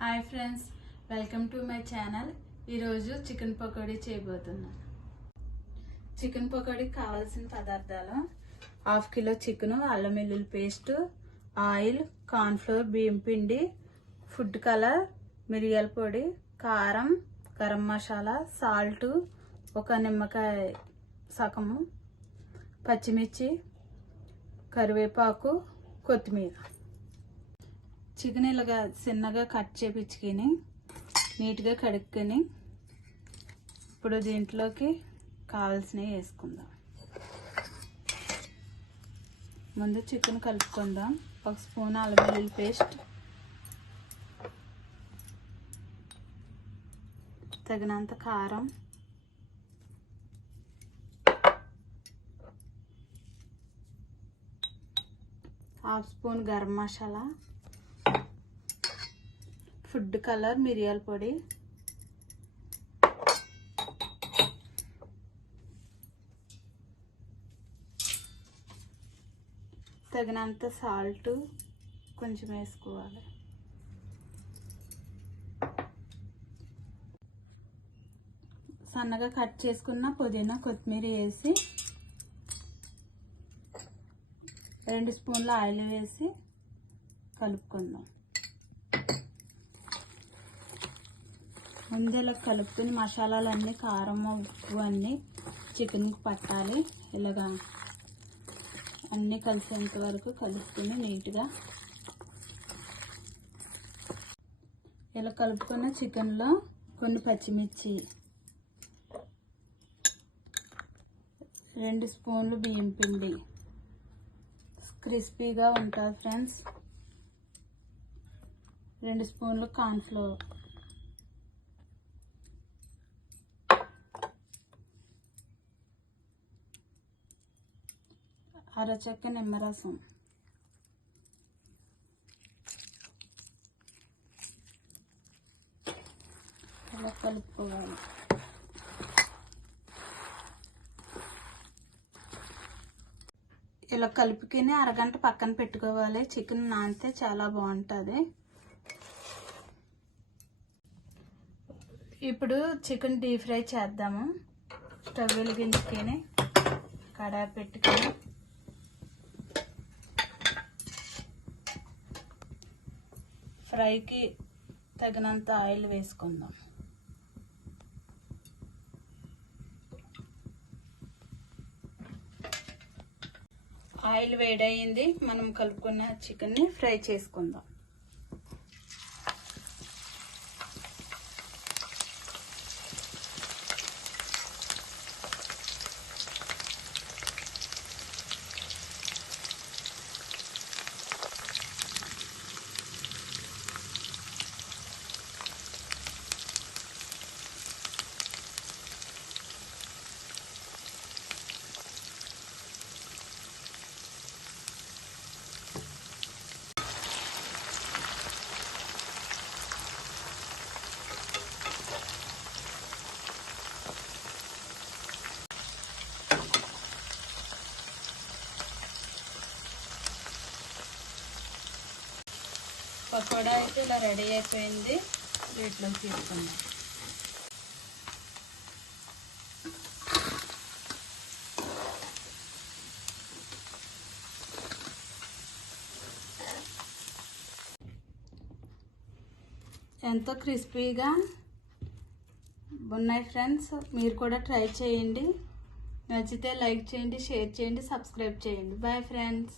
Hi friends welcome to my channel. ఈరోజు chicken pakodi చేయబోతున్నాను chicken పకోడీకి కావాల్సిన పదార్థాలు హాఫ్ కిలో చికెన్ అల్లం వెల్లుల్లి పేస్ట్ ఆయిల్ కార్న్ఫ్లోర్ బియ్యం పిండి ఫుడ్ కలర్ మిరియాల పొడి కారం గరం మసాలా సాల్ట్ ఒక నిమ్మకాయ సగము పచ్చిమిర్చి కరివేపాకు కొత్తిమీర. చికెన్ ఇలాగా చిన్నగా కట్ చేపించుకొని నీట్గా కడుక్కొని ఇప్పుడు దీంట్లోకి కావాల్సినవి వేసుకుందాం. ముందు చికెన్ కలుపుకుందాం. ఒక స్పూన్ అల్లం వెల్లుల్లి పేస్ట్ తగినంత కారం half spoon garam masala food colour మిరియాల పొడి. తగినంత సాల్ట్ కొంచెం వేసుకోవాలి. సన్నగా కట్ చేసుకున్న పుదీనా కొత్తిమీర వేసి రెండు స్పూన్ల ఆయిల్ వేసి కలుపుకుందాం. ముందు ఇలా కలుపుకుని మసాలాలన్నీ కారం ఉప్పు అన్నీ చికెన్కి పట్టాలి. ఇలాగా అన్నీ కలిసేంత వరకు కలుపుకుని నీట్గా ఇలా కలుపుకున్న చికెన్లో కొన్ని పచ్చిమిర్చి రెండు స్పూన్లు బియ్యం పిండి. క్రిస్పీగా ఉంటుంది ఫ్రెండ్స్. రెండు స్పూన్లు కార్న్ఫ్లోర్ అరచక్క నిమ్మరసం. ఇలా కలుపుకోవాలి. ఇలా కలుపుకొని అరగంట పక్కన పెట్టుకోవాలి. చికెన్ నానితే చాలా బాగుంటుంది. ఇప్పుడు చికెన్ డీప్ ఫ్రై చేద్దాము. స్టవ్ వెలిగించుకొని కడాయి పెట్టుకొని ఫ్రైకి తగినంత ఆయిల్ వేసుకుందాం. ఆయిల్ వేడయింది. మనం కలుపుకున్న చికెన్ని ఫ్రై చేసుకుందాం. పకోడా అయితే ఇలా రెడీ అయిపోయింది. ప్లేట్లోకి తీసుకుందాం. ఎంతో క్రిస్పీగా ఉన్నాయి ఫ్రెండ్స్. మీరు కూడా ట్రై చేయండి. నచ్చితే లైక్ చేయండి షేర్ చేయండి సబ్స్క్రైబ్ చేయండి. Bye friends.